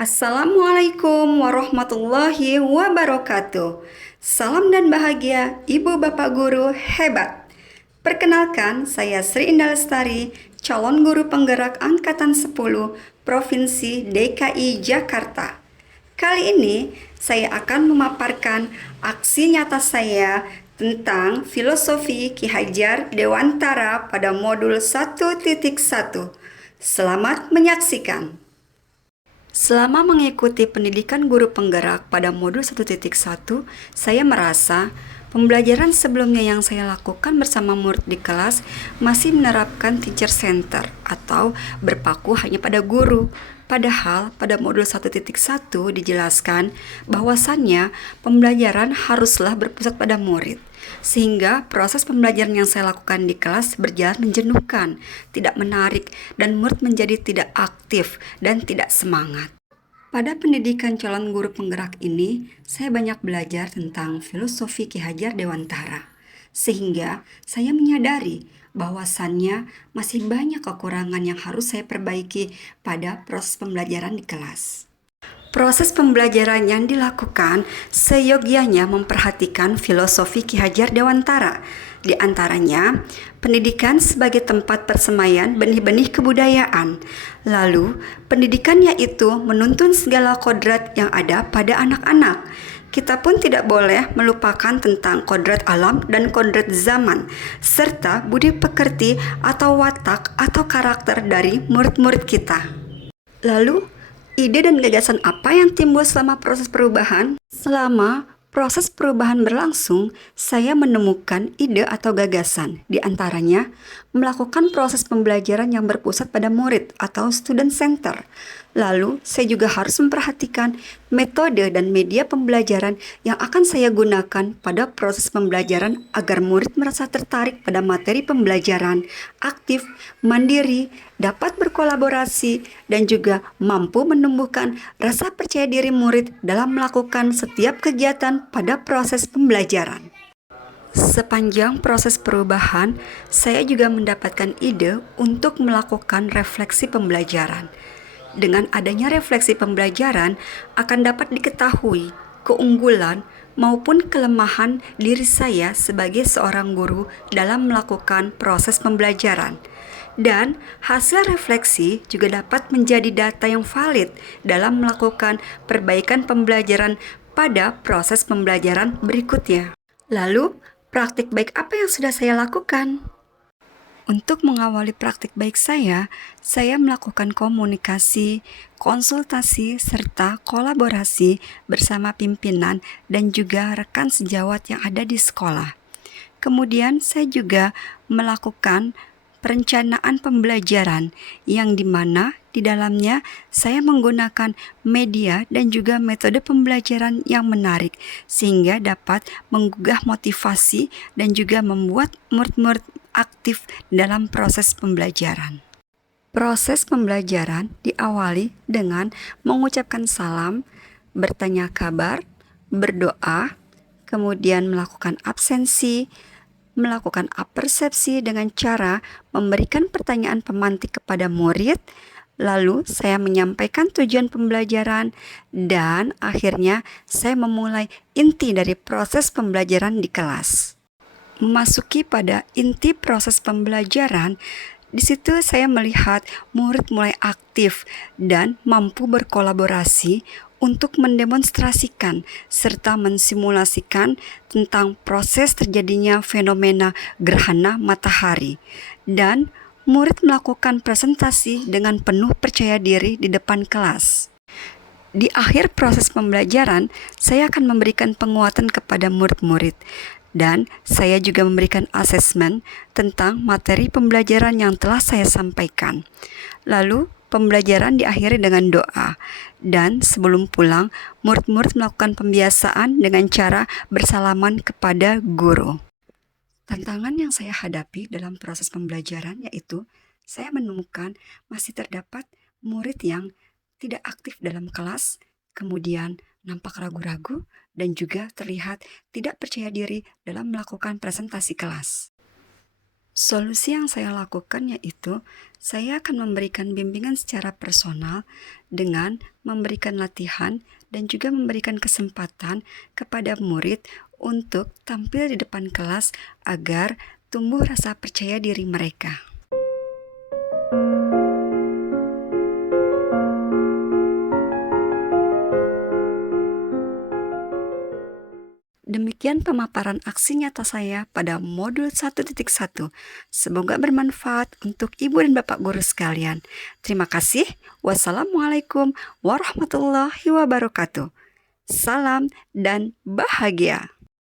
Assalamualaikum warahmatullahi wabarakatuh. Salam dan bahagia Ibu Bapak Guru hebat. Perkenalkan, saya Sri Indah Lestari, calon guru penggerak Angkatan 10 Provinsi DKI Jakarta. Kali ini saya akan memaparkan aksi nyata saya tentang filosofi Ki Hajar Dewantara pada modul 1.1. Selamat menyaksikan. Selama mengikuti pendidikan guru penggerak pada modul 1.1, saya merasa pembelajaran sebelumnya yang saya lakukan bersama murid di kelas masih menerapkan teacher center atau berpaku hanya pada guru. Padahal pada modul 1.1 dijelaskan bahwasannya pembelajaran haruslah berpusat pada murid. Sehingga proses pembelajaran yang saya lakukan di kelas berjalan menjenuhkan, tidak menarik, dan murid menjadi tidak aktif dan tidak semangat. Pada pendidikan calon guru penggerak ini, saya banyak belajar tentang filosofi Ki Hajar Dewantara. Sehingga saya menyadari bahwasannya masih banyak kekurangan yang harus saya perbaiki pada proses pembelajaran di kelas. Proses pembelajaran yang dilakukan seyogyanya memperhatikan filosofi Ki Hajar Dewantara, di antaranya pendidikan sebagai tempat persemaian benih-benih kebudayaan. Lalu, pendidikan yaitu menuntun segala kodrat yang ada pada anak-anak. Kita pun tidak boleh melupakan tentang kodrat alam dan kodrat zaman, serta budi pekerti atau watak atau karakter dari murid-murid kita. Lalu, ide dan gagasan apa yang timbul selama proses perubahan? Selama proses perubahan berlangsung, saya menemukan ide atau gagasan, di antaranya melakukan proses pembelajaran yang berpusat pada murid atau student center. Lalu, saya juga harus memperhatikan metode dan media pembelajaran yang akan saya gunakan pada proses pembelajaran agar murid merasa tertarik pada materi pembelajaran, aktif, mandiri, dapat berkolaborasi, dan juga mampu menumbuhkan rasa percaya diri murid dalam melakukan setiap kegiatan pada proses pembelajaran. Sepanjang proses perubahan, saya juga mendapatkan ide untuk melakukan refleksi pembelajaran. Dengan adanya refleksi pembelajaran, akan dapat diketahui keunggulan maupun kelemahan diri saya sebagai seorang guru dalam melakukan proses pembelajaran. Dan hasil refleksi juga dapat menjadi data yang valid dalam melakukan perbaikan pembelajaran pada proses pembelajaran berikutnya. Lalu, praktik baik apa yang sudah saya lakukan? Untuk mengawali praktik baik saya melakukan komunikasi, konsultasi, serta kolaborasi bersama pimpinan dan juga rekan sejawat yang ada di sekolah. Kemudian saya juga melakukan perencanaan pembelajaran yang dimana di dalamnya saya menggunakan media dan juga metode pembelajaran yang menarik sehingga dapat menggugah motivasi dan juga membuat murid-murid aktif dalam proses pembelajaran. Proses pembelajaran diawali dengan mengucapkan salam, bertanya kabar, berdoa, kemudian melakukan absensi, melakukan apersepsi dengan cara memberikan pertanyaan pemantik kepada murid, lalu saya menyampaikan tujuan pembelajaran, dan akhirnya saya memulai inti dari proses pembelajaran di kelas. Memasuki pada inti proses pembelajaran, di situ saya melihat murid mulai aktif dan mampu berkolaborasi untuk mendemonstrasikan serta mensimulasikan tentang proses terjadinya fenomena gerhana matahari. Dan murid melakukan presentasi dengan penuh percaya diri di depan kelas. Di akhir proses pembelajaran, saya akan memberikan penguatan kepada murid-murid. Dan saya juga memberikan asesmen tentang materi pembelajaran yang telah saya sampaikan. Lalu, pembelajaran diakhiri dengan doa. Dan sebelum pulang, murid-murid melakukan pembiasaan dengan cara bersalaman kepada guru. Tantangan yang saya hadapi dalam proses pembelajaran yaitu saya menemukan masih terdapat murid yang tidak aktif dalam kelas, kemudian nampak ragu-ragu, dan juga terlihat tidak percaya diri dalam melakukan presentasi kelas. Solusi yang saya lakukan yaitu saya akan memberikan bimbingan secara personal dengan memberikan latihan dan juga memberikan kesempatan kepada murid untuk tampil di depan kelas agar tumbuh rasa percaya diri mereka. Demikian pemaparan aksi nyata saya pada modul 1.1. Semoga bermanfaat untuk Ibu dan Bapak guru sekalian. Terima kasih. Wassalamualaikum warahmatullahi wabarakatuh. Salam dan bahagia.